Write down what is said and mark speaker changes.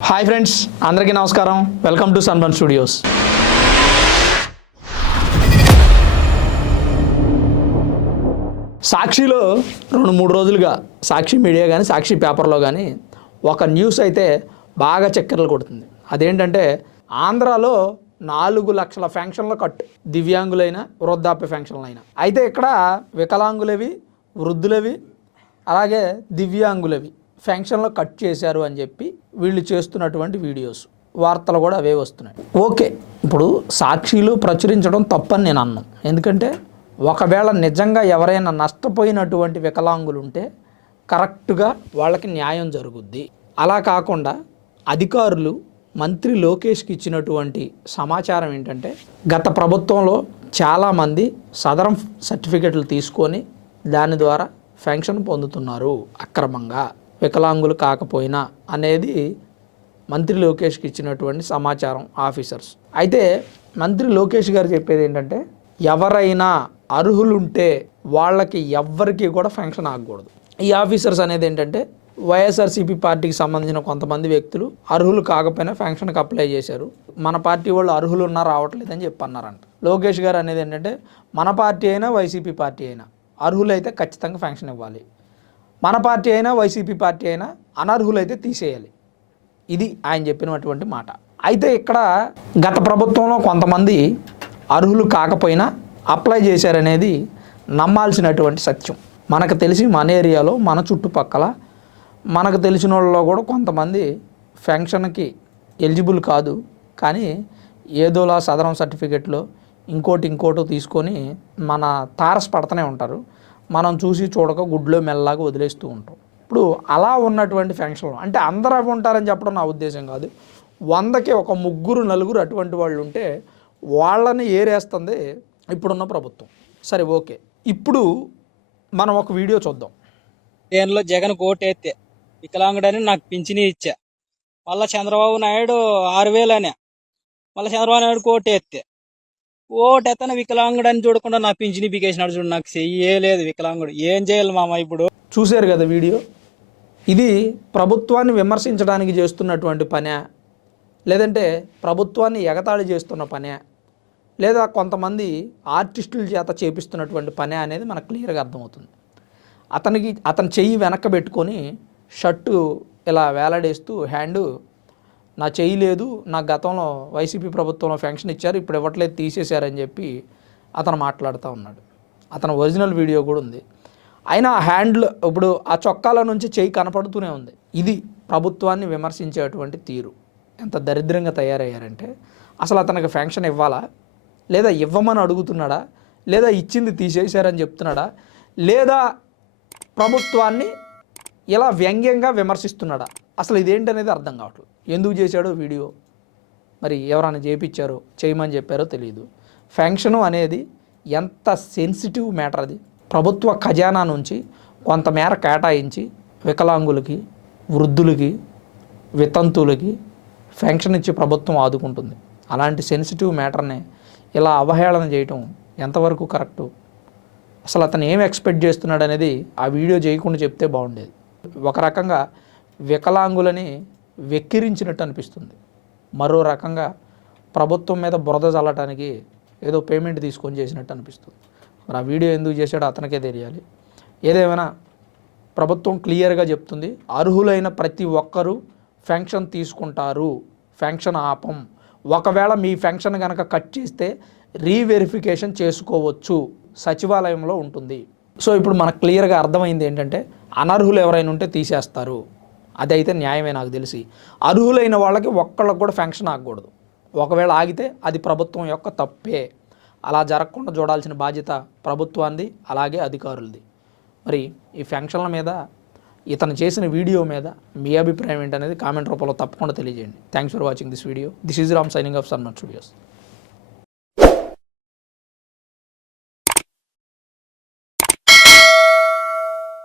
Speaker 1: Hi friends అందరికీ నమస్కారం. Welcome to సన్బన్ studios సాక్షిలో రెండు మూడు రోజులుగా సాక్షి మీడియా కానీ సాక్షి పేపర్లో కానీ ఒక న్యూస్ అయితే బాగా చక్కెరలు కొడుతుంది. అదేంటంటే ఆంధ్రాలో నాలుగు లక్షల ఫ్యాంక్షన్ల కట్ దివ్యాంగులైన వృద్ధాప్య ఫెన్షన్లైన అయితే ఇక్కడ వికలాంగులవి వృద్ధులవి అలాగే దివ్యాంగులవి. ఫ్యాంక్షన్లో కట్ చేశారు అని చెప్పి వీళ్ళు చేస్తున్నటువంటి వీడియోస్. వార్తలు కూడా అవే వస్తున్నాయి. ఓకే ఇప్పుడు సాక్షిలు ప్రచురించడం తప్పని నేను అన్నాను ఎందుకంటే ఒకవేళ నిజంగా ఎవరైనా నష్టపోయినటువంటి వికలాంగులు ఉంటే కరెక్ట్గా వాళ్ళకి న్యాయం జరుగుద్ది. అలా కాకుండా అధికారులు మంత్రి లోకేష్కి ఇచ్చినటువంటి సమాచారం ఏంటంటే గత ప్రభుత్వంలో చాలామంది సదరం సర్టిఫికెట్లు తీసుకొని దాని ద్వారా పెన్షన్ పొందుతున్నారు అక్రమంగా. వికలాంగులు కాకపోయినా అనేది మంత్రి లోకేష్కి ఇచ్చినటువంటి సమాచారం ఆఫీసర్స్. అయితే మంత్రి లోకేష్ గారు చెప్పేది ఏంటంటే ఎవరైనా అర్హులుంటే వాళ్ళకి ఎవ్వరికి కూడా ఫంక్షన్ ఆగకూడదు. ఈ ఆఫీసర్స్ అనేది ఏంటంటే వైఎస్ఆర్సీపీ పార్టీకి సంబంధించిన కొంతమంది వ్యక్తులు అర్హులు కాకపోయినా ఫంక్షన్కి అప్లై చేశారు. మన పార్టీ వాళ్ళు అర్హులు ఉన్నా రావట్లేదని చెప్పన్నారంట. లోకేష్ గారు అనేది ఏంటంటే మన పార్టీ అయినా వైసీపీ పార్టీ అయినా అర్హులైతే ఖచ్చితంగా ఫంక్షన్ ఇవ్వాలి. మన పార్టీ అయినా వైసీపీ పార్టీ అయినా అనర్హులైతే తీసేయాలి. ఇది ఆయన చెప్పినటువంటి మాట. అయితే ఇక్కడ గత ప్రభుత్వంలో కొంతమంది అర్హులు కాకపోయినా అప్లై చేశారనేది నమ్మాల్సినటువంటి సత్యం. మనకు తెలిసి మన ఏరియాలో మన చుట్టుపక్కల మనకు తెలిసిన వాళ్ళలో కూడా కొంతమంది ఫెన్షన్కి ఎలిజిబుల్ కాదు. కానీ ఏదోలా సదరం సర్టిఫికెట్లో ఇంకోటి ఇంకోటి తీసుకొని మన తారస్ పడుతూనే ఉంటారు. మనం చూసి చూడక గుడ్లో మెల్లగా వదిలేస్తూ ఉంటాం. ఇప్పుడు అలా ఉన్నటువంటి ఫంక్షన్లు అంటే అందరూ అవి ఉంటారని చెప్పడం నా ఉద్దేశం కాదు. వందకి ఒక ముగ్గురు నలుగురు అటువంటి వాళ్ళు ఉంటే వాళ్ళని ఏరేస్తుంది ఇప్పుడున్న ప్రభుత్వం. సరే ఓకే. ఇప్పుడు మనం ఒక వీడియో చూద్దాం.
Speaker 2: దేనిలో జగన్ కోటెత్తే వికలాంగుడని నాకు పింఛని ఇచ్చా. మళ్ళా చంద్రబాబు నాయుడు ఆరు వేలు అనే మళ్ళీ చంద్రబాబు నాయుడు కోటెత్తే. ఓ ఓటు వికలాంగుడు అని చూడకుండా నా పింఛని బికేసినాడు చూడు నాకు చెయ్యే లేదు వికలాంగుడు. ఏం చేయాలి మామ ఇప్పుడు?
Speaker 1: చూశారు కదా వీడియో? ఇది ప్రభుత్వాన్ని విమర్శించడానికి చేస్తున్నటువంటి పనే. లేదంటే ప్రభుత్వాన్ని ఎగతాళి చేస్తున్న పనే. లేదా కొంతమంది ఆర్టిస్టుల చేత చేపిస్తున్నటువంటి పనే అనేది మనకు క్లియర్గా అర్థమవుతుంది. అతనికి అతని చెయ్యి వెనక్క పెట్టుకొని షర్టు ఇలా వేలాడేస్తూ హ్యాండు నా చెయ్యి లేదు నా గతంలో వైసీపీ ప్రభుత్వంలో ఫెన్షన్ ఇచ్చారు ఇప్పుడు ఇవ్వట్లేదు తీసేశారని చెప్పి అతను మాట్లాడుతూ ఉన్నాడు. అతను ఒరిజినల్ వీడియో కూడా ఉంది. అయినా హ్యాండ్లు ఇప్పుడు ఆ చొక్కాల నుంచి చెయ్యి కనపడుతూనే ఉంది. ఇది ప్రభుత్వాన్ని విమర్శించేటువంటి తీరు. ఎంత దరిద్రంగా తయారయ్యారంటే అసలు అతనికి ఫెన్షన్ ఇవ్వాలా? లేదా ఇవ్వమని అడుగుతున్నాడా? లేదా ఇచ్చింది తీసేశారని చెప్తున్నాడా? లేదా ప్రభుత్వాన్ని ఇలా వ్యంగ్యంగా విమర్శిస్తున్నాడా? అసలు ఇదేంటనేది అర్థం కావట్లేదు. ఎందుకు చేశాడో వీడియో? మరి ఎవరైనా చేయించారో చేయమని చెప్పారో తెలియదు ఫెన్షను అనేది ఎంత సెన్సిటివ్ మ్యాటర్ అది. ప్రభుత్వ ఖజానా నుంచి కొంతమేర కేటాయించి వికలాంగులకి వృద్ధులకి వితంతువులకి ఫ్యాంక్షన్ ఇచ్చి ప్రభుత్వం ఆదుకుంటుంది. అలాంటి సెన్సిటివ్ మ్యాటర్ని ఇలా అవహేళన చేయటం ఎంతవరకు కరెక్టు? అసలు అతను ఏం ఎక్స్పెక్ట్ చేస్తున్నాడు అనేది ఆ వీడియో చేయకుండా చెప్తే బాగుండేది. ఒక రకంగా వికలాంగులని వెక్కిరించినట్టు అనిపిస్తుంది. మరో రకంగా ప్రభుత్వం మీద బురద చల్లటానికి ఏదో పేమెంట్ తీసుకొని చేసినట్టు అనిపిస్తుంది. మరి ఆ వీడియో ఎందుకు చేశాడో అతనికే తెలియాలి. ఏదేమైనా ప్రభుత్వం క్లియర్గా చెప్తుంది అర్హులైన ప్రతి ఒక్కరూ ఫెన్షన్ తీసుకుంటారు ఫెన్షన్ ఆపం. ఒకవేళ మీ ఫెన్షన్ కనుక కట్ చేస్తే రీవెరిఫికేషన్ చేసుకోవచ్చు. సచివాలయంలో ఉంటుంది. సో ఇప్పుడు మనకు క్లియర్గా అర్థమైంది ఏంటంటే అనర్హులు ఎవరైనా ఉంటే తీసేస్తారు. అదైతే న్యాయమే నాకు తెలిసి. అర్హులైన వాళ్ళకి ఒక్కళ్ళకి కూడా ఫంక్షన్ ఆగకూడదు. ఒకవేళ ఆగితే అది ప్రభుత్వం యొక్క తప్పే. అలా జరగకుండా చూడాల్సిన బాధ్యత ప్రభుత్వాన్ని అలాగే అధికారులది. మరి ఈ ఫంక్షన్ల మీద ఇతను చేసిన వీడియో మీద మీ అభిప్రాయం ఏంటనేది కామెంట్ రూపంలో తప్పకుండా తెలియజేయండి. Thanks for watching this video this is Ram signing off Sanman studios